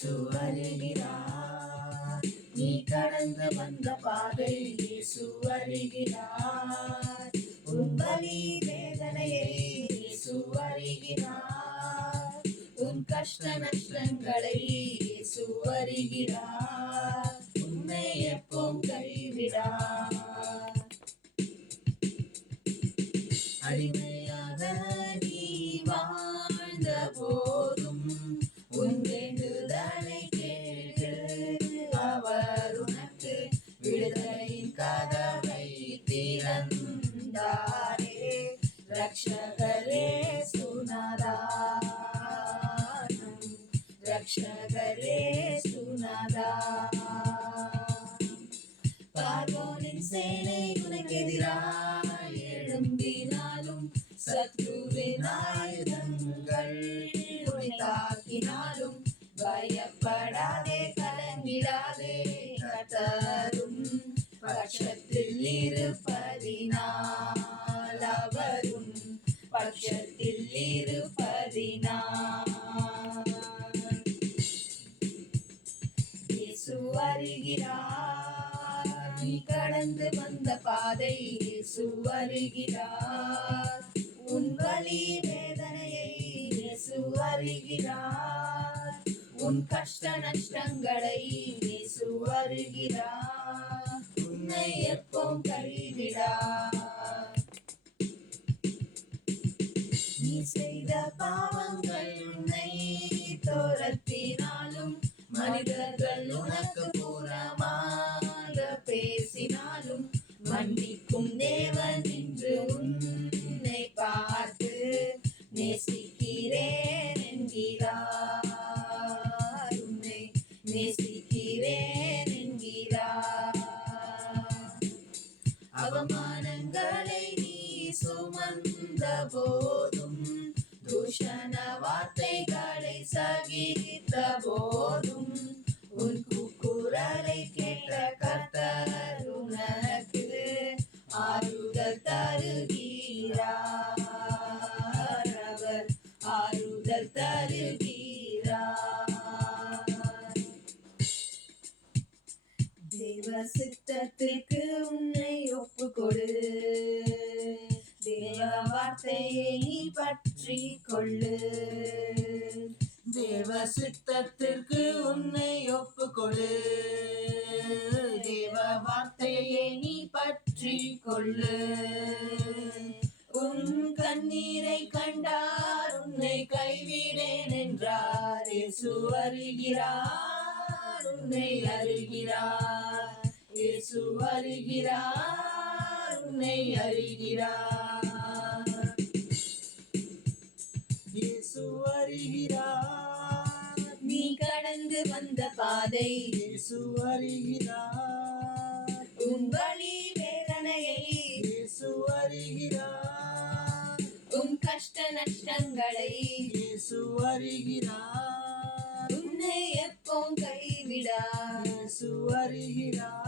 இயேசு வருகிறார். நீ கடந்து வந்த பாதை இயேசு வருகிறார். உன் வலி வேதனையை இயேசு வருகிறார். உன் கஷ்ட நஷ்டங்களை இயேசு வருகிறார். உன்னை எப்பவும் கைவிடார். அடிமையாக நீ வாழ்ந்த போதும் உன் வேண்டுதலை கேட்டு அவர் உனக்கு விடுதலையின் கதவை திறந்தாரே. ரக்ஷகரே சுனாதானம், ரக்ஷகரே சுனாதானம். பார்வோனின் சேனை உனக்கு எதிராய் எழும்பினாலும் சத்ருவின் ஆயுதங்கள் உன்னை தாக்கினாலும் பயப்படாதே, கலங்கிடாதே. கர்த்தரும் பட்சத்தில் இருப்பதினால், அவரும் பட்சத்தில் இருப்பதினால் இயேசு வருகிறார். நீ கடந்து வந்த பாதை இயேசு வருகிறார். உன் வலி வேதனையை இயேசு வருகிறார். உன் கஷ்ட நஷ்டங்களை இயேசு வருகிறார். உன்னை எப்பவும் கைவிடார். நீ செய்த பாவங்கள் உன்னை துரத்தினாலும், மனிதர்கள் உனக்கு புறமாக பேசினாலும், மன்னிக்கும் தேவன் இன்று உன்னை பார்த்து நேசிக்கிறேன் என்கிறார். உன்னை நேசிக்கிறேன் என்கிறார். அவமானங்களை நீ சுமந்த போதும், தூஷண வார்த்தைகளை சகித்த போதும், உன் கூக்குரலை கேட்ட கர்த்தர் உனக்கு ஆறுதல் தருகிறார். அவர் ஆறுதல் தருகிறார். தேவ சித்தத்திற்கு உன்னை ஒப்புக்கொடு. தேவ வார்த்தையை நீ பற்றி கொள்ளு. தேவ சித்தத்திற்கு உன்னை ஒப்புக்கொடு. தேவ வார்த்தையை நீ பற்றி கொள்ளு. உன் கண்ணீரை கண்டார் உன்னை கைவிடேன் என்றார். இயேசு வருகிறார், உன்னை அறிகிறார். இயேசு வருகிறார், உன்னை அறிகிறார். இயேசு வருகிறார். நீ கடந்து வந்த பாதை இயேசு வருகிறார். உன் வலி வேதனையை இயேசு வருகிறார். உன் கஷ்ட நஷ்டங்களை இயேசு வருகிறார். உன்னை எப்பவும் கைவிடார். இயேசு வருகிறார்.